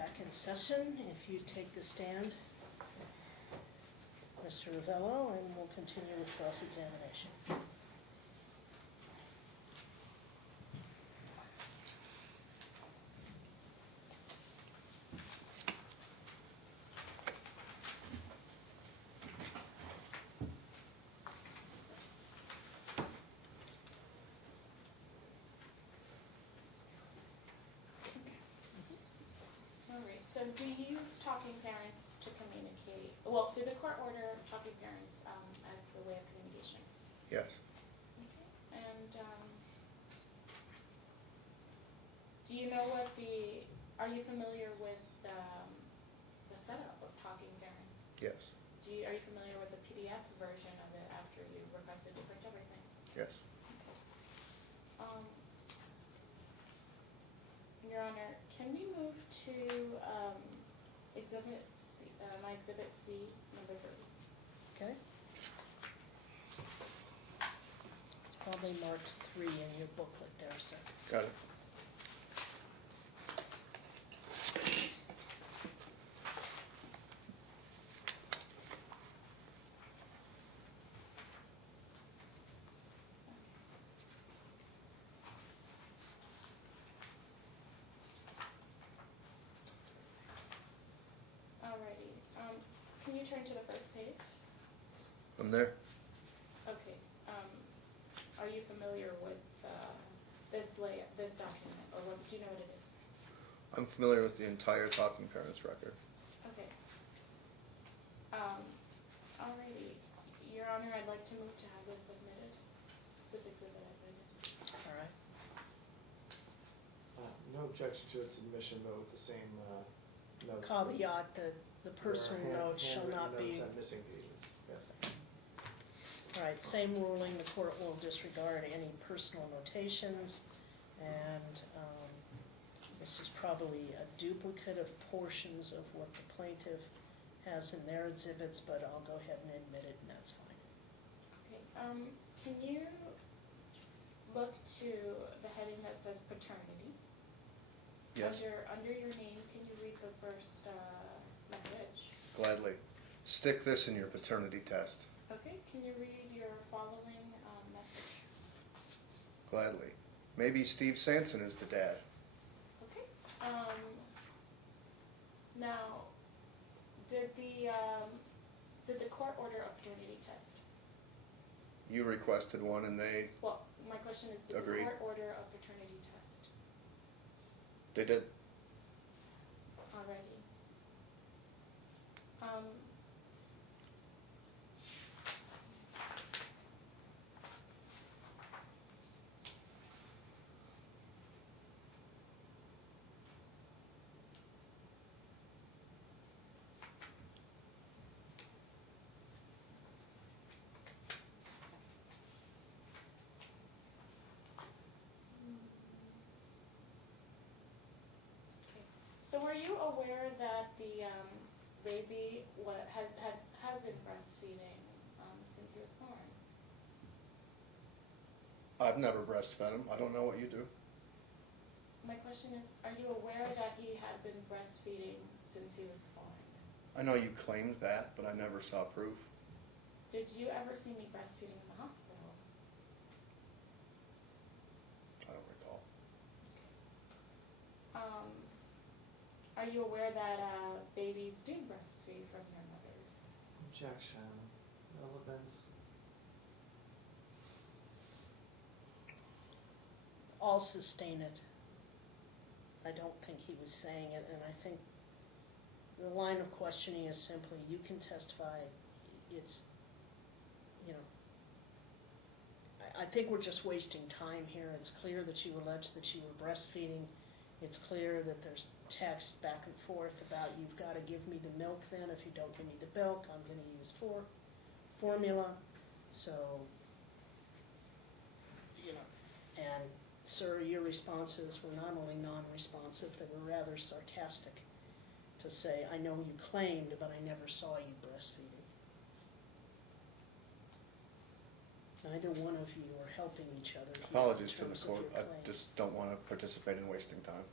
back in session. If you take the stand, Mr. Ravello, and we'll continue with cross-examination. So do you use talking parents to communicate? Well, did the court order talking parents as the way of communication? Yes. Okay. And do you know what are you familiar with the setup of talking parents? Yes. Are you familiar with the PDF version of it after you requested to print everything? Yes. Okay. Your Honor, can we move to Exhibit C, my Exhibit C, number 30? Okay? It's probably marked 3 in your booklet there, sir. Got it. Can you turn to the first page? I'm there. Okay. Are you familiar with this document, or do you know what it is? I'm familiar with the entire Talking Parents record. Okay. Alrighty. Your Honor, I'd like to move to have this submitted. This exhibit admitted. All right. No objection to its submission, but with the same notes. Caveat that the personal notes shall not be... Notes and missing pages, yes. All right, same ruling, the court will disregard any personal notations, and this is probably a duplicate of portions of what the plaintiff has in their exhibits, but I'll go ahead and admit it, and that's fine. Okay, can you look to the heading that says paternity? Yes. Under your name, can you read the first message? Gladly. Stick this in your paternity test. Okay, can you read your following message? Gladly. Maybe Steve Sanson is the dad. Okay. Now, did the court order a paternity test? You requested one and they Well, my question is, did agreed. the court order a paternity test? They did. Already. So were you aware that the baby has been breastfeeding since he was born? I've never breastfed him. I don't know what you do. My question is, are you aware that he had been breastfeeding since he was born? I know you claimed that, but I never saw proof. Did you ever see me breastfeeding in the hospital? I don't recall. Are you aware that babies do breastfeed from their mothers? Objection. Relevance. I'll sustain it. I don't think he was saying it, and I think the line of questioning is simply, you can testify, it's, you know, I think we're just wasting time here. It's clear that you allege that you were breastfeeding. It's clear that there's text back and forth about you've got to give me the milk then. If you don't give me the milk, I'm going to use formula. So, you know, and sir, your responses were not only non-responsive, they were rather sarcastic to say, I know you claimed, but I never saw you breastfeeding. Neither one of you are helping each other. Apologies to the court. I just don't want to participate in wasting time.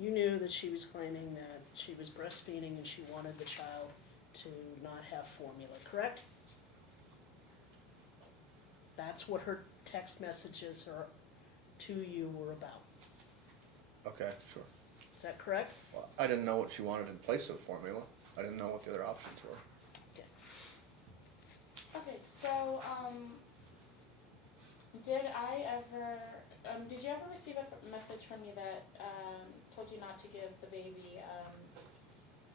You knew that she was claiming that she was breastfeeding and she wanted the child to not have formula, correct? That's what her text messages to you were about. Okay, sure. Is that correct? Well, I didn't know what she wanted in place of formula. I didn't know what the other options were. Okay. Okay, so, did you ever receive a message from me that, told you not to give the baby,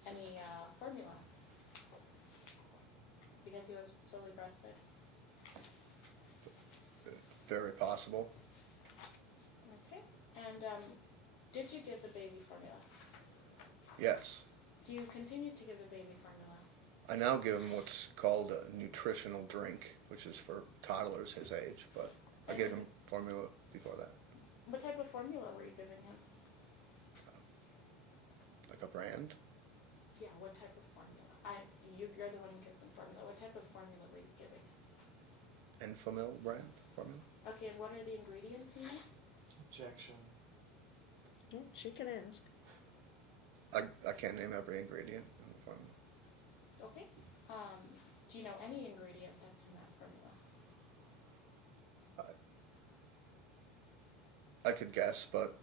any, formula? Because he was solely breastfed? Very possible. Okay, and, did you give the baby formula? Yes. Do you continue to give the baby formula? I now give him what's called a nutritional drink, which is for toddlers his age, but I And gave is him formula before that. What type of formula were you giving him? Like a brand? Yeah, what type of formula? You're the one who gives him formula. What type of formula were you giving? Enfamil brand formula? Okay, and what are the ingredients in it? Objection. She can ask. I can't name every ingredient in the formula. Okay. Do you know any ingredient that's in that formula? I could guess, but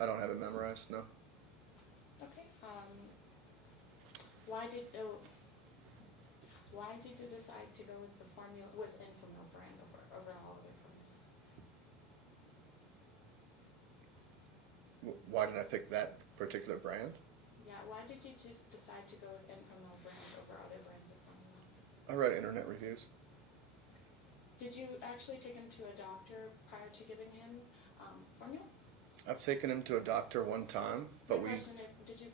I don't have it memorized, no. Okay. Why did you decide to go with the formula with Enfamil brand over all other formulas? Why did I pick that particular brand? Yeah, why did you just decide to go with Enfamil brand over other brands of formula? I read internet reviews. Did you actually take him to a doctor prior to giving him formula? I've taken him to a doctor one time, but My question is, did you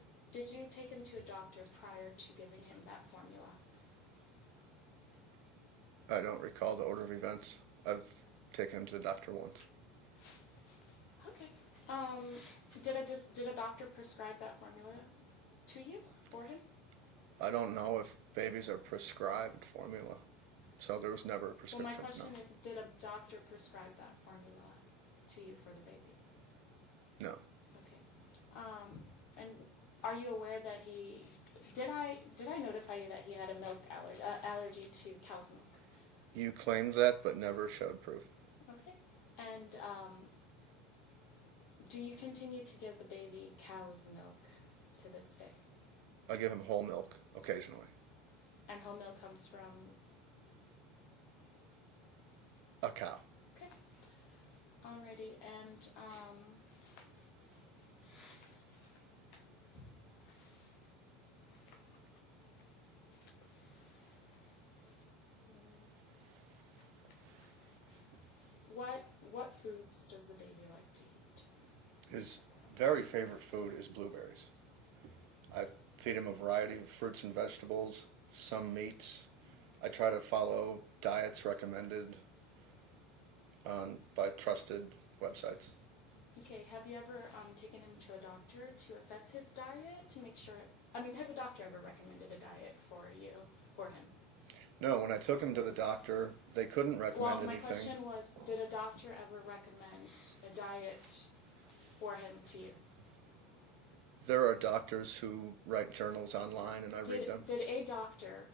take him to a doctor prior to giving him that formula? I don't recall the order of events. I've taken him to the doctor once. Okay. Did a doctor prescribe that formula to you for him? I don't know if babies are prescribed formula, so there was never a prescription. Well, my question no. is, did a doctor prescribe that formula to you for the baby? No. Okay. And are you aware that did I notify you that he had a milk allergy to cow's milk? You claimed that, but never showed proof. Okay. And do you continue to give the baby cow's milk to this day? I give him whole milk occasionally. And whole milk comes from? A cow. Okay. Alrighty, and what foods does the baby like to eat? His very favorite food is blueberries. I feed him a variety of fruits and vegetables, some meats. I try to follow diets recommended by trusted websites. Okay, have you ever taken him to a doctor to assess his diet to make sure, has a doctor ever recommended a diet for him? No, when I took him to the doctor, they couldn't recommend My anything. question was, did a doctor ever recommend a diet for him to you? There are doctors who write journals online and I read them. Did a doctor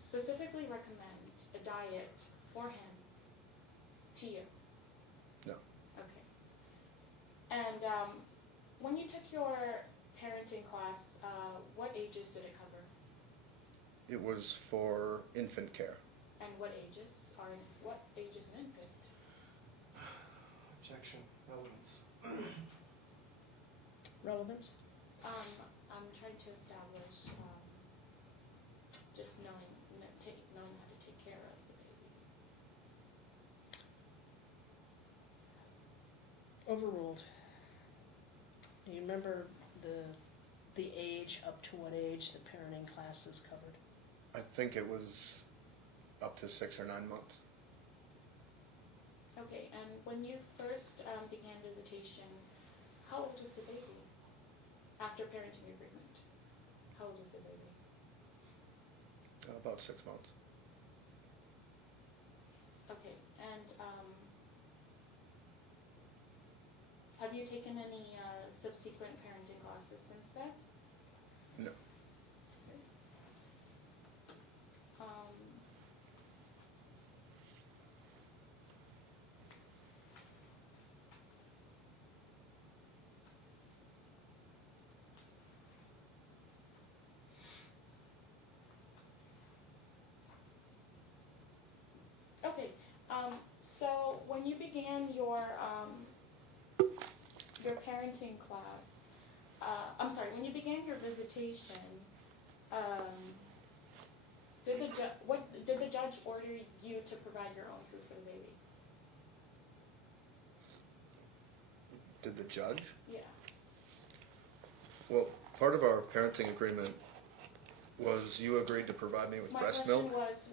specifically recommend a diet for him to you? No. Okay. And when you took your parenting class, what ages did it cover? It was for infant care. And what age is an infant? Objection. Relevance. Relevance? I'm trying to establish just knowing how to take care of the baby. Overruled. Do you remember the age, up to what age the parenting classes covered? I think it was up to 6 or 9 months. Okay, and when you first began visitation, how old was the baby? After parenting agreement, how old was the baby? About 6 months. Okay, and have you taken any subsequent parenting classes since then? No. Um, Okay, so when you began your parenting class, when you began your visitation, did the judge order you to provide your own food for the baby? Did the judge? Yeah. Well, part of our parenting agreement was you agreed to provide me with breast milk. My question was,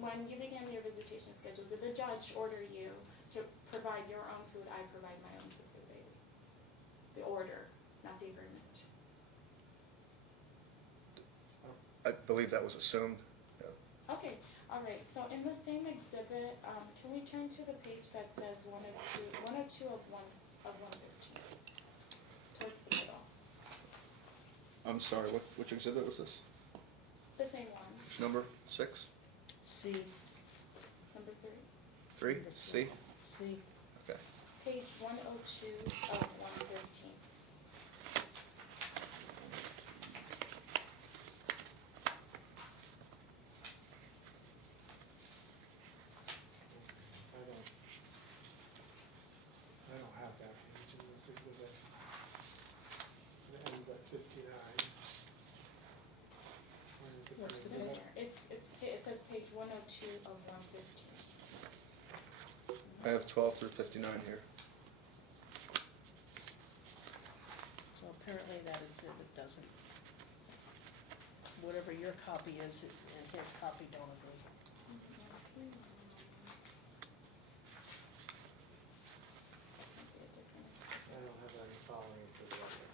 when you began your visitation schedule, did the judge order you to provide your own food? I provide my own food for the baby. The order, not the agreement. I believe that was assumed. Yeah. Okay, all right. So in the same exhibit, can we turn to the page that says 102 of 115, towards the middle? I'm sorry, which exhibit was this? The same one, Number 6? C. number 3? 3, C? C. Okay. page 102 of 115. I don't have that page in this exhibit. It ends at 59. Where is it? What's It's the in page? there. It says page 102 of 115. I have 12 through 59 here. So apparently that exhibit doesn't, whatever your copy is and his copy don't agree. I don't have any following for the other.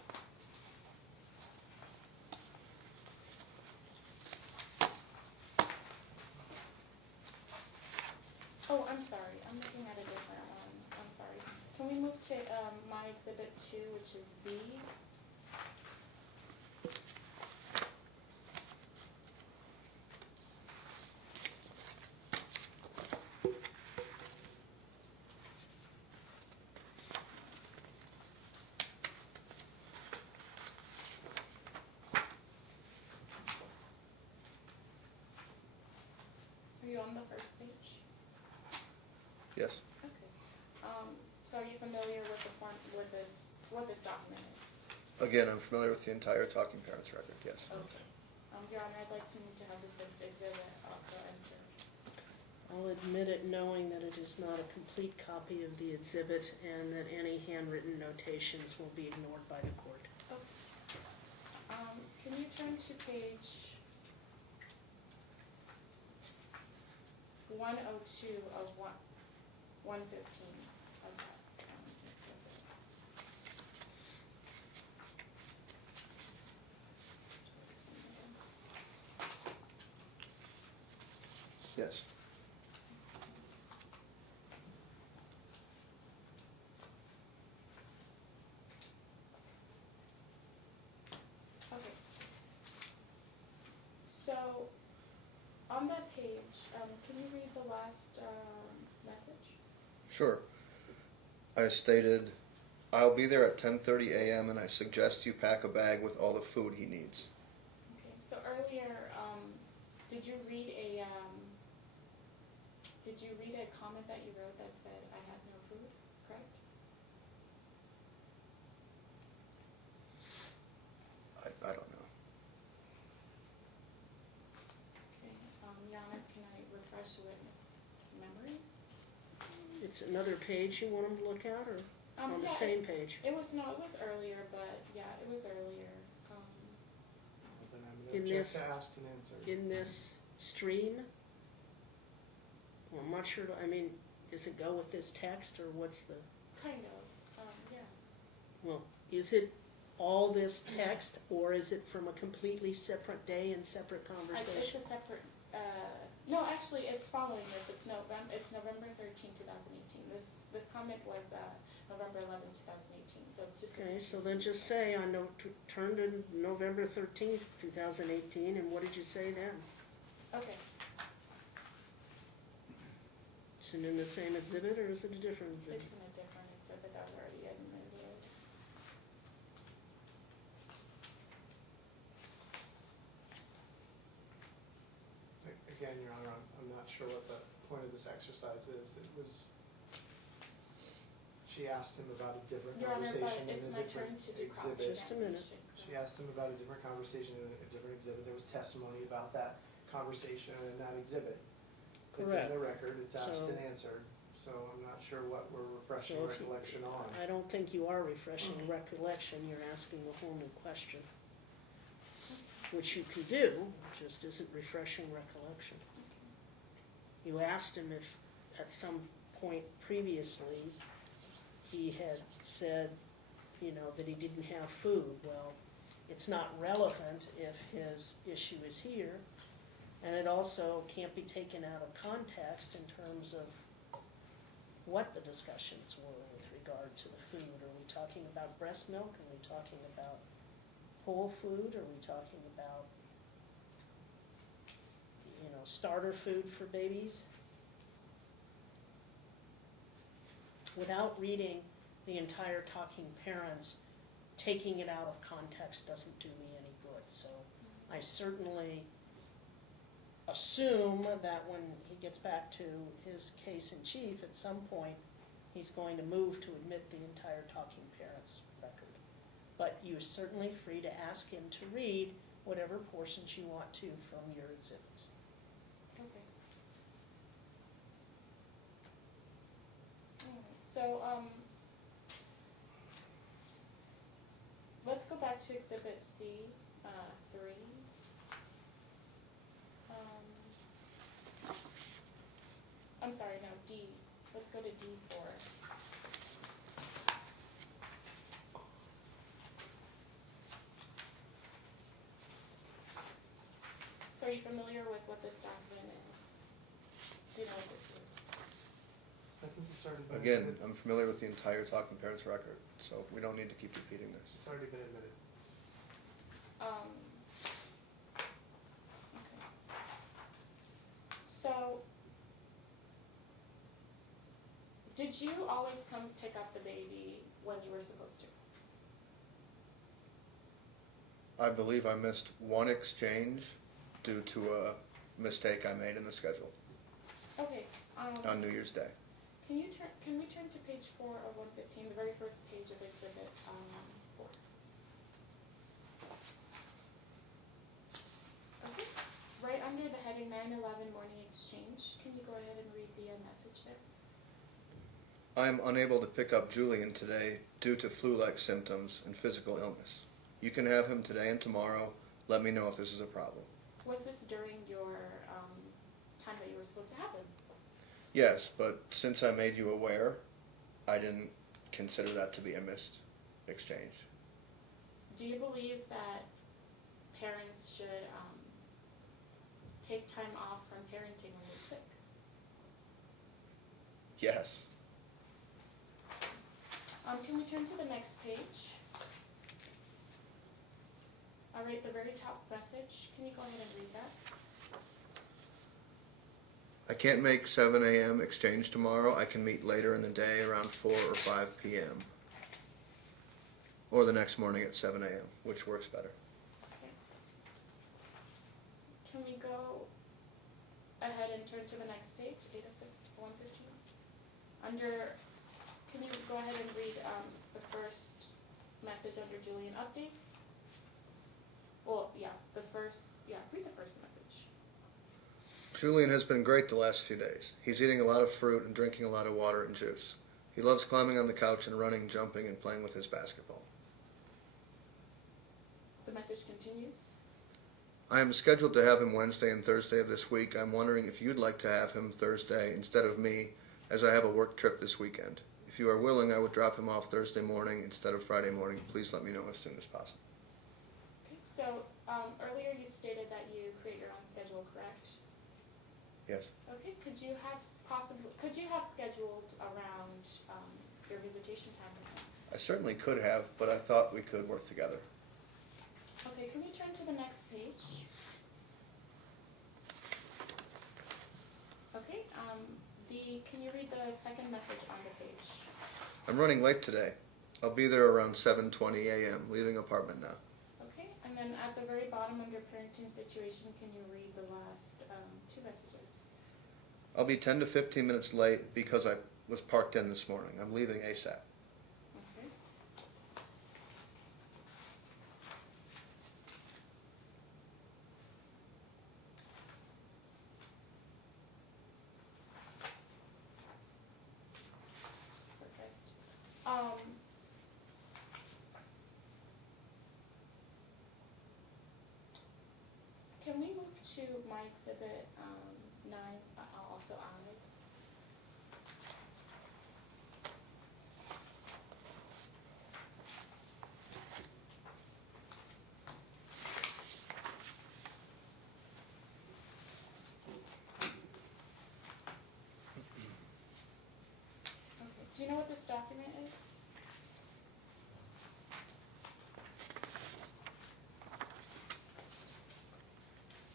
Oh, I'm sorry, I'm looking at a different one, I'm sorry. Can we move to, my exhibit 2, which is B? Are you on the first page? Yes. Okay. So are you familiar with what this document is? Again, I'm familiar with the entire Talking Parents record, yes. Okay. Your Honor, I'd like to move to have this exhibit also entered. I'll admit it knowing that it is not a complete copy of the exhibit and that any handwritten notations will be ignored by the court. Can you turn to page 102 of 115 of that exhibit? Yes. Okay. So, on that page, can you read the last message? Sure. I stated, I'll be there at 10:30 a.m. and I suggest you pack a bag with all the food he needs. Okay, so earlier, did you read a comment that you wrote that said, I have no food, correct? I don't know. Okay, Your Honor, can I refresh the witness' memory? It's another page you want him to look at, or on the Yeah, same page? It was earlier, but yeah, it was earlier. Well, then I'm In gonna this- just ask and answer. In this stream? Well, I'm not sure, I mean, does it go with this text, or what's the, Kind of, yeah. well, is it all this text, or is it from a completely separate day and separate It's conversation? a separate, no, actually, it's following this, it's November 13, 2018. this comment was, November 11, 2018, so it's just. Okay, so then just say on turn to November 13th, 2018, and what did you say then? Okay, Is it in the same exhibit or is it a different exhibit? it's in a different exhibit that was already admitted. Again, Your Honor, I'm not sure what the point of this exercise is. It was, she asked him about a different Your Honor, conversation but in it's a my turn different to do exhibit. Just a minute. cross-examination. She asked him about a different conversation in a different exhibit. There was testimony about that conversation in that exhibit. It's Correct. in the record, it's asked So- and answered, so I'm not sure what we're refreshing So if you- recollection on. I don't think you are refreshing recollection, you're asking a whole new question, which you can do, just isn't refreshing recollection. You asked him if at some point previously he had said, you know, that he didn't have food. Well, it's not relevant if his issue is here, and it also can't be taken out of context in terms of what the discussions were with regard to the food. Are we talking about breast milk? Are we talking about whole food? Are we talking about, you know, starter food for babies? Without reading the entire Talking Parents, taking it out of context doesn't do me any good. So I certainly assume that when he gets back to his case in chief, at some point, he's going to move to admit the entire Talking Parents record. But you're certainly free to ask him to read whatever portions you want to from your exhibits. Okay. Alright, so, let's go back to Exhibit C, 3. I'm sorry, no, D. Let's go to D4. So are you familiar with what this document is? Do you know what this is? Hasn't this already been Again, admitted? I'm familiar with the entire Talking Parents record, so we don't need to keep repeating this. It's already been admitted. Okay. So, did you always come pick up the baby when you were supposed to? I believe I missed one exchange due to a mistake I made in the schedule Okay, on New Year's Day. can we turn to page 4 of 115, the very first page of Exhibit 4? Okay, right under the heading 9/11 morning exchange, can you go ahead and read the message there? I am unable to pick up Julian today due to flu-like symptoms and physical illness. You can have him today and tomorrow. Let me know if this is a problem. Was this during your time that you were supposed to have him? Yes, but since I made you aware, I didn't consider that to be a missed exchange. Do you believe that parents should take time off from parenting when they're sick? Yes. Can we turn to the next page? All right, the very top message. Can you go ahead and read that? I can't make 7 a.m. exchange tomorrow. I can meet later in the day around 4 or 5 p.m. Or the next morning at 7 a.m., which works better. Okay. Can we go ahead and turn to the next page, 8 of 115? Can you go ahead and read the first message under Julian updates? Well, yeah, read the first message. Julian has been great the last few days. He's eating a lot of fruit and drinking a lot of water and juice. He loves climbing on the couch and running, jumping, and playing with his basketball. The message continues. I am scheduled to have him Wednesday and Thursday of this week. I'm wondering if you'd like to have him Thursday instead of me, as I have a work trip this weekend. If you are willing, I would drop him off Thursday morning instead of Friday morning. Please let me know as soon as possible. Okay, so earlier you stated that you create your own schedule, correct? Yes. Okay, could you have scheduled around your visitation time with him. I certainly could have, but I thought we could work together. Okay, can we turn to the next page? Okay, can you read the second message on the page? I'm running late today. I'll be there around 7:20 a.m., leaving apartment now. Okay, and then at the very bottom under parenting situation, can you read the last two messages? I'll be 10 to 15 minutes late because I was parked in this morning. I'm leaving ASAP. Okay. Perfect. Can we move to my exhibit 9, also I? Okay, do you know what this document is?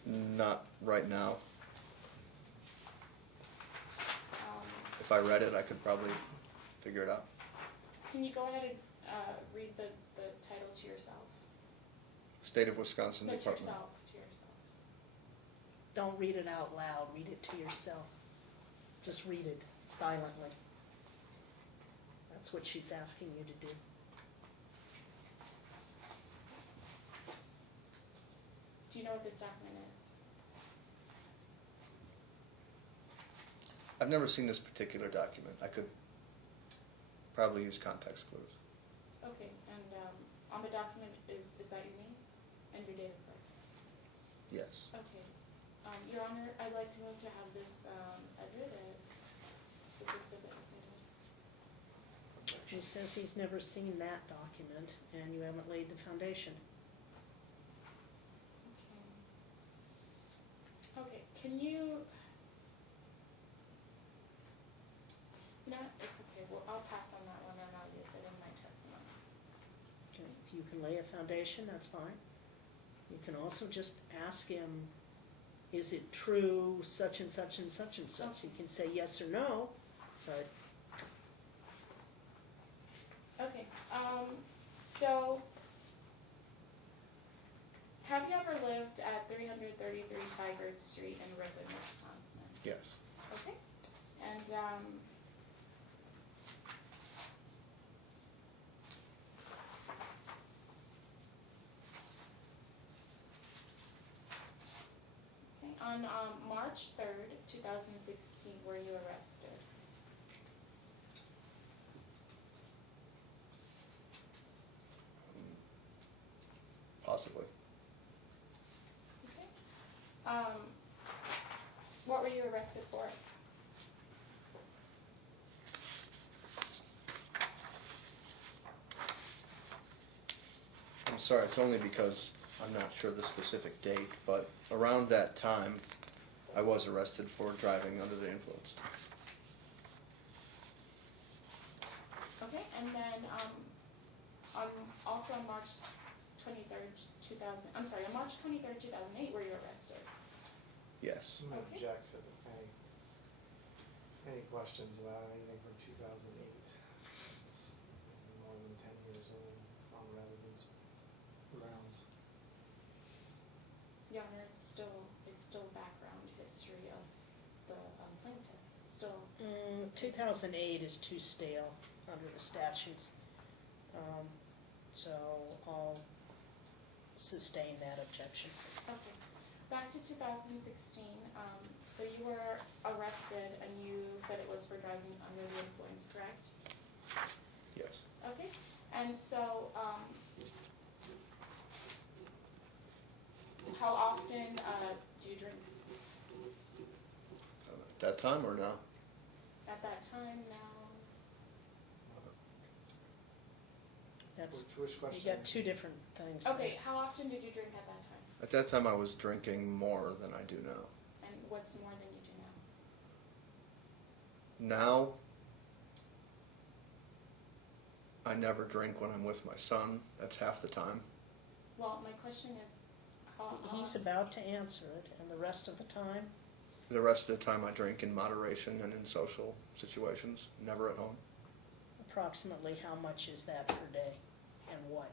Not right now. Um, If I read it, I could probably figure it out. Can you go ahead and read the title to yourself? State of Wisconsin No, to Department. yourself, to yourself. Don't read it out loud, read it to yourself. Just read it silently. That's what she's asking you to do. Do you know what this document is? I've never seen this particular document. I could probably use context clues. Okay, and on the document, is that your name and your date of birth? Yes. Okay. Your Honor, I'd like to move to have this edited, this exhibit admitted. She says he's never seen that document, and you haven't laid the foundation. Okay, can you, no, it's okay, well, I'll pass on that one and I'll use it in my testimony. Okay, if you can lay a foundation, that's fine. You can also just ask him, is it true, such and such and such and such? You can say yes or no, but Okay, so, have you ever lived at 333 Tigard Street in Redwood, Wisconsin? Yes. Okay, and, okay, on March 3rd, 2016, were you arrested? Possibly. Okay. What were you arrested for? I'm sorry, it's only because I'm not sure the specific date, but around that time, I was arrested for driving under the influence. Okay, and then, also on March 23rd, 2000, I'm sorry, on March 23rd, 2008, were you arrested? Yes. I'm gonna Okay. object to any questions about anything from 2008. It's more than 10 years old on relevance grounds. Your Honor, it's still background history of the plaintiff, it's still, 2008 is too stale under the statutes. So I'll sustain that objection. okay. Back to 2016, so you were arrested and you said it was for driving under the influence, correct? Yes. Okay, and so, how often, do you drink? At that time or now? At that time, now? That's, Which question? you got two different things. Okay, how often did you drink at that time? At that time, I was drinking more than I do now. And what's more than you do now? Now, I never drink when I'm with my son. That's half the time. Well, my question is, how? He's about to answer it, and the rest of the time, The rest of the time I drink in moderation and in social situations, never at home. approximately how much is that per day, and what?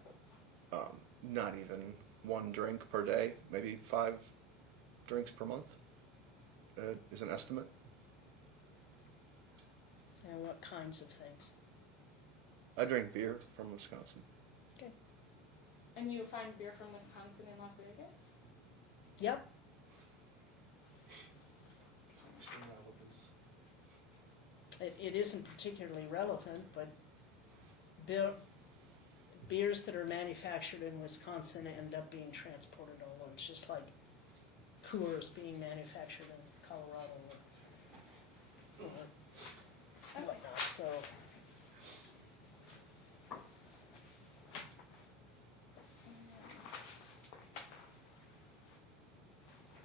Not even one drink per day, maybe 5 drinks per month is an estimate. And what kinds of things? I drink beer from Wisconsin. Okay. And you find beer from Wisconsin in Las Vegas? Yep, Function relevance. it isn't particularly relevant, but beers that are manufactured in Wisconsin end up being transported all over. It's just like Coors being manufactured in Colorado or whatnot, so.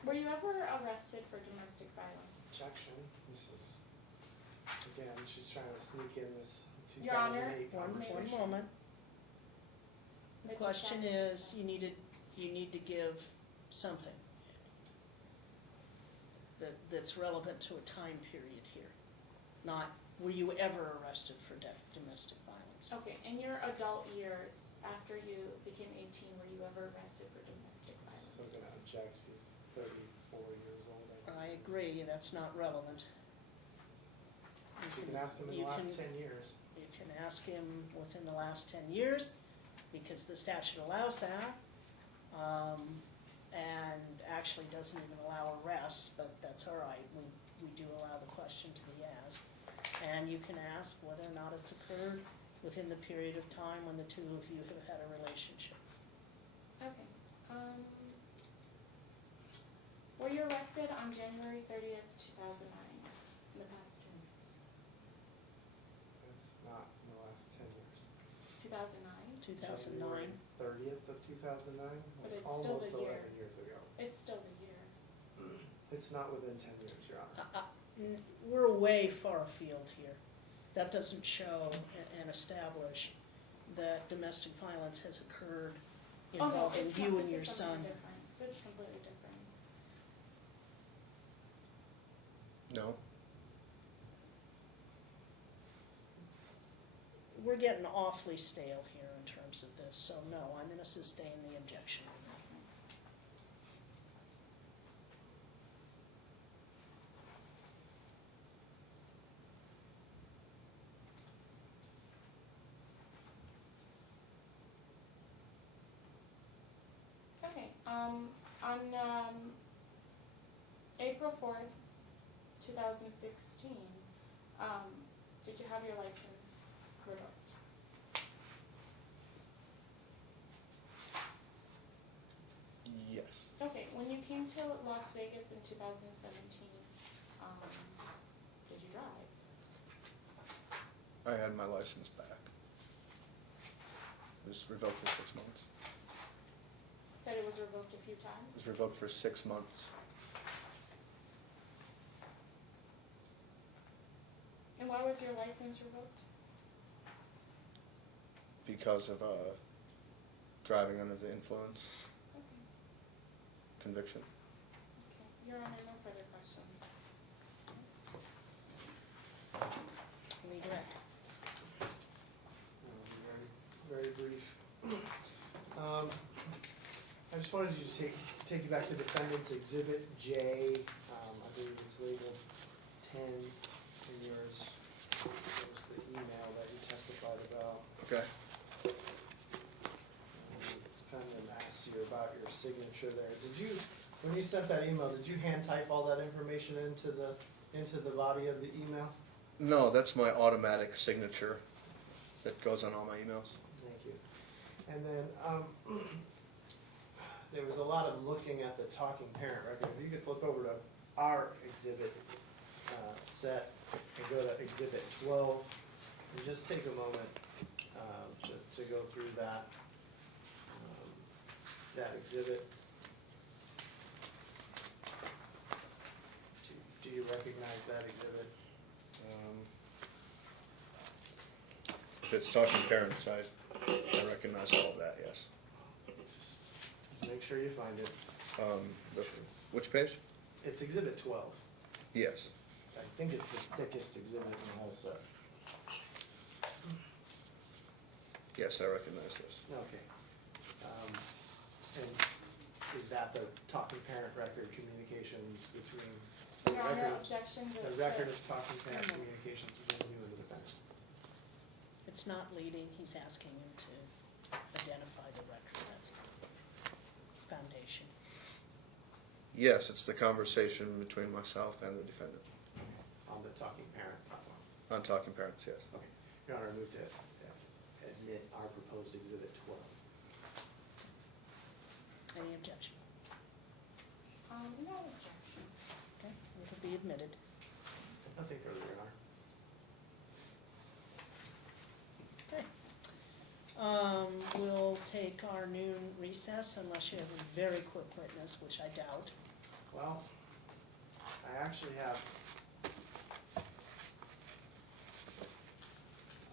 Were you ever arrested for domestic violence? Objection. This is, again, she's trying to sneak in this Your Honor, 2008 One conversation. moment. The It's question established. is, you need to give something that's relevant to a time period here. Not, were you ever arrested for domestic violence? Okay, in your adult years, after you became 18, were you ever arrested for domestic Still violence? gonna object, he's 34 years old. I agree, that's not relevant. You can ask him in the You last can- 10 years. You can ask him within the last 10 years, because the statute allows that, and actually doesn't even allow arrests, but that's all right, we do allow the question to be asked. And you can ask whether or not it's occurred within the period of time when the two of you have had a relationship. Okay. Were you arrested on January 30th, 2009, in the past 2 years? That's not in the last 10 years. 2009? 2009, January 30th of 2009, But like it's still almost the year. 11 years ago. It's still the year. It's not within 10 years, Your Honor. we're way far afield here. That doesn't show and establish that domestic violence has occurred Oh, no, involving it's you not, and your this is son. something different. This is completely different. No? We're getting awfully stale here in terms of this, so no, I'm gonna sustain the objection. Okay, on April 4th, 2016, did you have your license revoked? Yes. Okay, when you came to Las Vegas in 2017, did you drive? I had my license back. It was revoked for 6 months. Said it was revoked a few It times? was revoked for 6 months. And why was your license revoked? Because of driving under the influence Okay, conviction. okay. Your Honor, no further questions. Redirect. Very, very brief. I just wanted to take you back to Defendant's Exhibit J. I believe it's labeled 10 in yours. It was the email that you testified about. Okay. Defendant asked you about your signature there. Did you, when you sent that email, did you hand type all that information into the body of the email? No, that's my automatic signature that goes on all my emails. Thank you. And then, there was a lot of looking at the talking parent record. If you could flip over to our exhibit set and go to Exhibit 12, and just take a moment to go through that exhibit. Do you recognize that exhibit? If it's talking parents, I recognize all of that, yes. Just make sure you find it. The, which page? It's exhibit 12. Yes. I think it's the thickest exhibit in the whole set. Yes, I recognize this. Okay. And is that the talking parent record communications between the Your Honor, record, objection to. the record of talking parent communications between you and the defendant? It's not leading, he's asking him to identify the record, that's all. It's foundation. Yes, it's the conversation between myself and the defendant. On the talking parent platform? On talking parents, yes. Okay. Your Honor, I move to admit our proposed exhibit 12. Any objection? No objection. Okay, it will be admitted. Nothing further, Your Honor. Okay. We'll take our noon recess unless you have a very quick witness, which I doubt. Well, I actually have,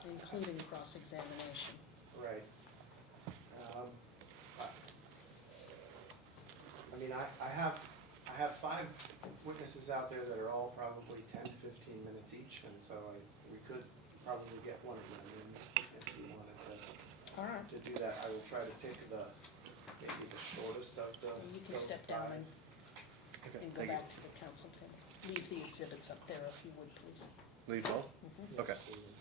Including cross-examination. right. I mean, I have 5 witnesses out there that are all probably 10 to 15 minutes each, and so we could probably get one of them in if you wanted All right. to do that. I will try to pick maybe the shortest of the. You can those step down 5. Okay, and go thank you. back to the council table. Leave the exhibits up there if you would, please. Leave both? Mhm. Okay. Absolutely.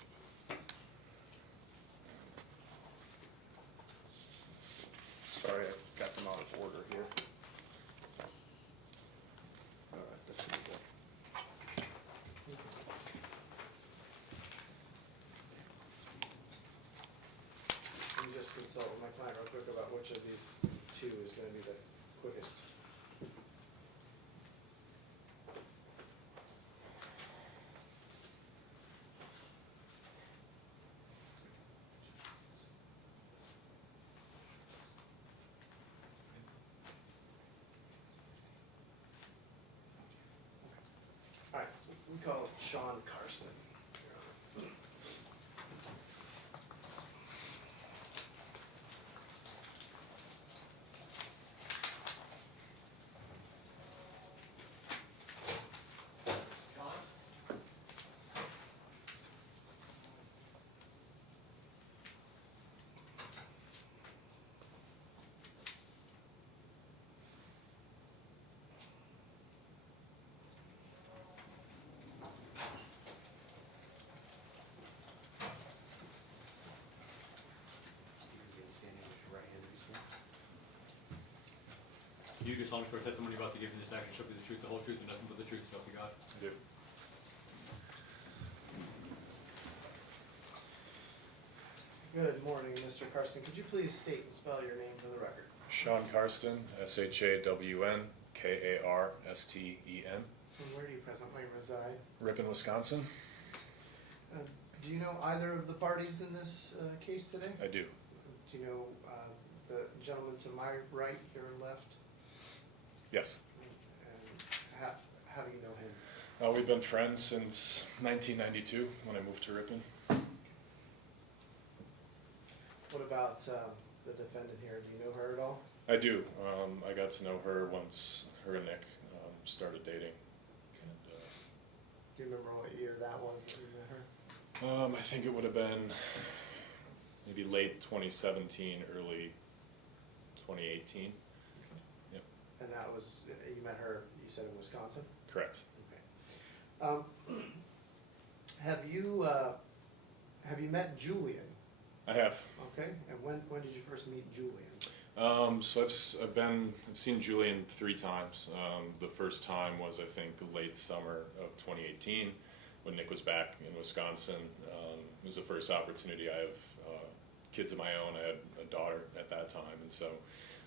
Sorry, I got them out of order here. All right, that should be good. Let me just consult with my client real quick about which of these 2 is gonna be the quickest. All right, we call Sean Karsten. You do solemnly swear testimony about to give in this action shall be the truth, the whole truth, and nothing but the truth, so help you God? I do. Good morning, Mr. Karsten. Could you please state and spell your name for the record? Sean Karsten, SHAWN, KARSTEN, And where do you presently reside? Ripon, Wisconsin. Do you know either of the parties in this case today? I do. Do you know the gentleman to my right, your left? Yes. And how do you know him? We've been friends since 1992 when I moved to Ripon. What about the defendant here? Do you know her at all? I do. I got to know her once her and Nick started dating. And, Do you remember what year that was that you met her? I think it would have been maybe late 2017, early 2018. Yep. And that was, you met her, you said in Wisconsin? Correct. Okay. Have you met Julian? I have. Okay, and when did you first meet Julian? So I've seen Julian 3 times. The first time was, I think, late summer of 2018 when Nick was back in Wisconsin. It was the first opportunity. I have kids of my own. I had a daughter at that time, and so it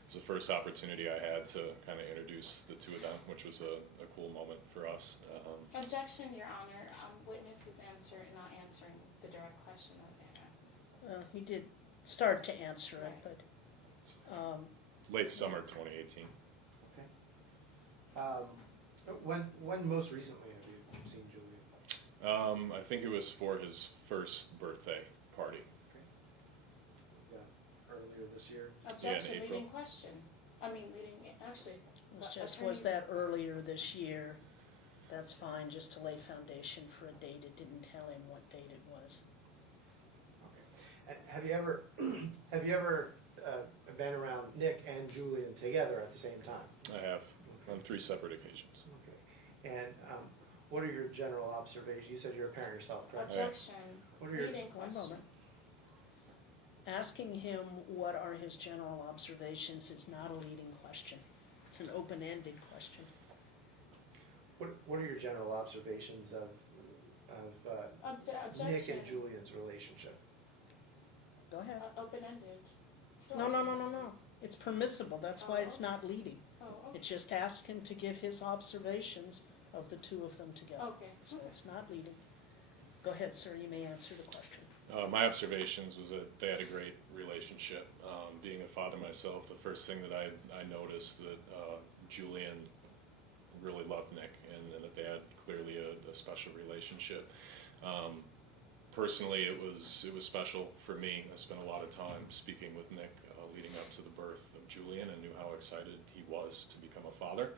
was the first opportunity I had to kind of introduce the 2 of them, which was a cool moment for us. Objection, Your Honor. Witness is not answering the direct question that was asked. He did start to answer it, but, Late summer 2018. Okay. When most recently have you seen Julian? I think it was for his first birthday party. this year. Objection, April. leading question. Actually. Was that earlier this year? That's fine, just to lay foundation for a date. It didn't tell him what date it was. Okay. And have you ever been around Nick and Julian together at the same time? I have, on 3 separate occasions. Okay. And what are your general observations? You said you're a parent yourself, correct? Objection, What are your- leading One question. moment. Asking him what are his general observations is not a leading question. It's an open-ended question. What are your general observations of Objection. Nick and Julian's relationship? Go ahead. Open-ended. Still No. open. It's permissible, that's why it's not leading. Oh, okay. It's just ask him to give his observations of the two of them together. Okay. So it's not leading. Go ahead, sir, you may answer the question. My observations was that they had a great relationship. Being a father myself, the first thing that I noticed that Julian really loved Nick, and that they had clearly a special relationship. Personally, it was special for me. I spent a lot of time speaking with Nick leading up to the birth of Julian, and knew how excited he was to become a father.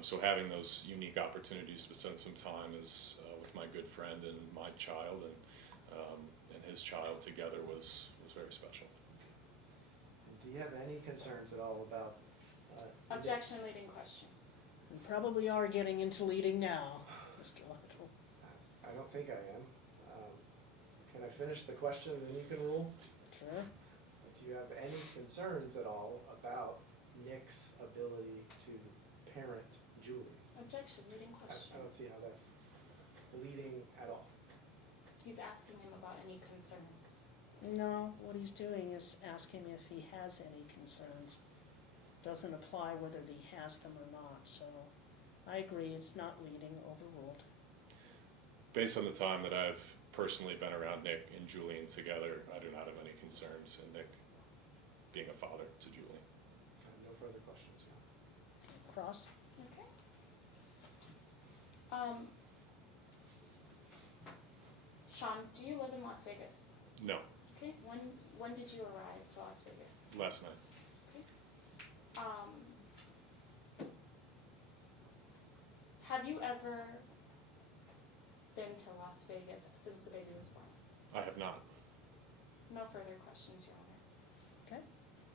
So having those unique opportunities to spend some time with my good friend and my child and his child together was very special. Do you have any concerns at all about? Objection, leading question. We probably are getting into leading now, Mr. Luttrell. I don't think I am. Can I finish the question and then you can rule? Sure. Do you have any concerns at all about Nick's ability to parent Julie? Objection, leading question. I don't see how that's leading at all. He's asking him about any concerns. No, what he's doing is asking if he has any concerns. Doesn't apply whether he has them or not, so I agree, it's not leading, overruled. Based on the time that I've personally been around Nick and Julian together, I do not have any concerns in Nick being a father to Julian. I have no further questions. Cross? Okay. Sean, do you live in Las Vegas? No, Okay. When did you arrive to Las Vegas? last night. Have you ever been to Las Vegas since the baby was born? I have not. No further questions, Your Honor. Okay.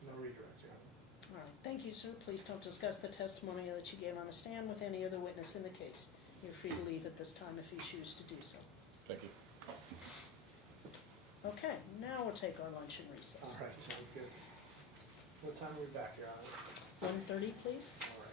No redirect, Your Honor. All right, thank you, sir. Please don't discuss the testimony that you gave on the stand with any other witness in the case. You're free to leave at this time if you choose to do so. Thank you. Okay, now we'll take our lunch and recess. All right, sounds good. What time are we back, Your Honor? 1:30, please. All right.